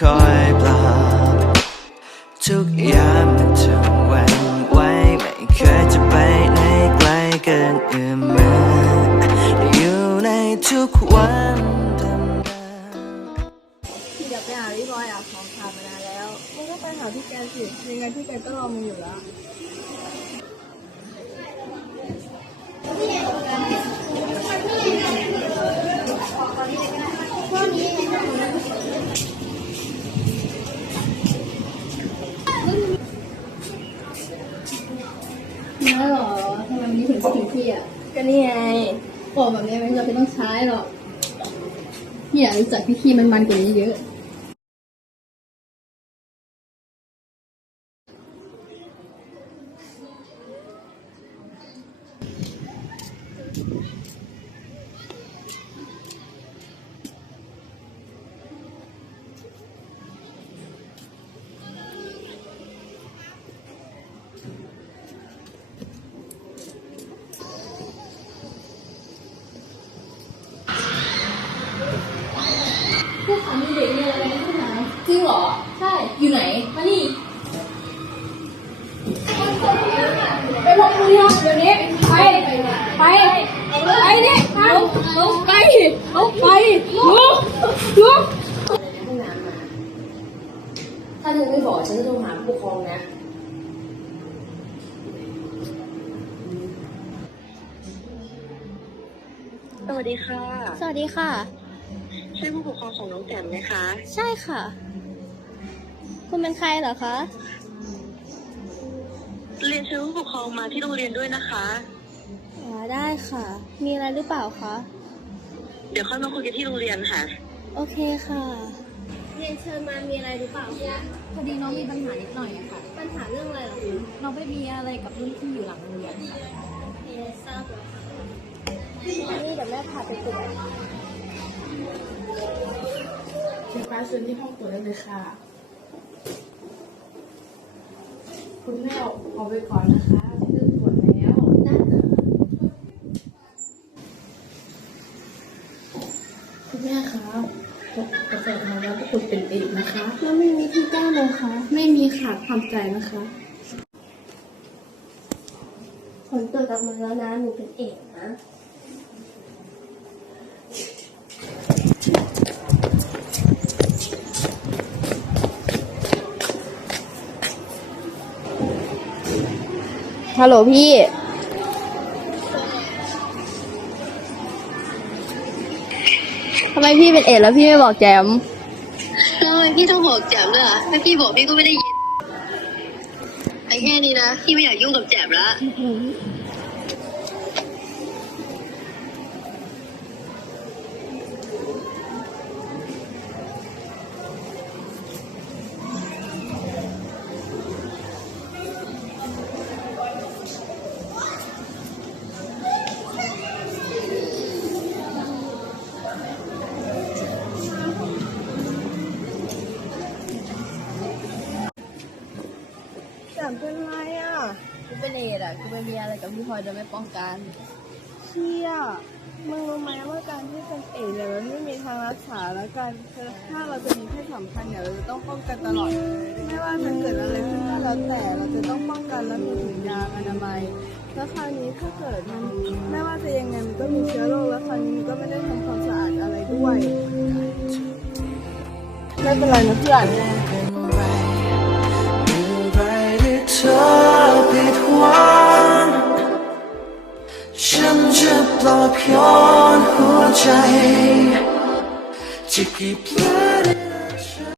คอยปลอบทุกยามมันจะหวันไหวไม่เคยจะไปไหนไกลเกินเอื้อมมืออยู่ในทุกวันเดิมๆพี่อยากไปหาพี่บอยอะของขาดมานานแล้วมึงก็ไปหาพี่แกสิยังไงพี่แกก็รอมึงอยู่แล้ว ไมวันนี้ถึงถึงพี่อะก็นี่ไงบอกแบบนี้ไม่จำเป็นต้องใช้หรอกพี่อยากรู้จักพี่ขี้มันมันๆกว่านี้เยอะ จริงเหรอ ใช่ อยู่ไหนมานี่ไปพบมือเดี๋ยวนี้ ไป ไป ไปนี่เอาลุกไปลุกไปลุกลุกห้องน้ำมา ถ้าเธอไม่บอกฉันจะโทรหาผู้ปกครองนะสวัสดีค่ะ สวัสดีค่ะ ใช่ผู้ปกครองของน้องแจ่มไหมคะ ใช่ค่ะ คุณเป็นใครเหรอคะ เรียนเชิญผู้ปกครองมาที่โรงเรียนด้วยนะคะ อ๋อได้ค่ะ มีอะไรหรือเปล่าคะ เดี๋ยวค่อยมาคุยกันที่โรงเรียนค่ะ โอเคค่ะ เรียนเชิญมามีอะไรหรือเปล่าคะพอดีน้องมีปัญหานิดหน่อยอะค่ะ ปัญหาเรื่องอะไรเหรอคะน้องไปมีอะไรกับรุ่นพี่อยู่หลังโรงเรียนค่ะเอทราบแล้วค่ะ นี่เดี๋ยวแม่พาไปตรวจ เชิญฟ้าเชิญที่ห้องตรวจได้เลยค่ะ คุณแม่ออกออกไปก่อนนะคะที่เริ่มตรวจแล้วคุณแม่คะกาแฟมาแล้วก็คุณเป็นเอกนะคะ แล้วไม่มีที่แก้เลยคะ ไม่มีค่ะทำใจนะคะ ผลตรวจออกมาแล้วนะ หนูเป็นเอกนะ ฮัลโหลพี่ ทำไมพี่เป็นเอดแล้วพี่ไม่บอกแจมทำไมพี่ต้องบอกแจมด้วยอะถ้าพี่บอกพี่ก็ไม่ได้ยินไอ้แค่นี้นะ พี่ไม่อยากยุ่งกับแจมละ กูเป็นเอดอะกูไปมีอะไรกับพี่พลอยโดยไม่ป้องกันเชี่ยมึงรู้ไหมว่าการที่เป็นเอดเนี่ยมันไม่มีทางรักษาแล้วกันถ้าเราจะมีเพศสัมพันธ์เนี่ยเราจะต้องป้องกันตลอดไม่ว่าจะเกิดอะไรขึ้นก็แล้วแต่เราจะต้องป้องกันและมีถุงยางอนามัยแล้วคราวนี้ถ้าเกิดมันไม่ว่าจะยังไงมันก็มีเชื้อโรคแล้วคราวนี้มันก็ไม่ได้ทำความสะอาดอะไรด้วยไม่เป็นไรนะเพื่อนเป็นไร ฉันจะปลอบโยนหัวใจจะกี่เพลง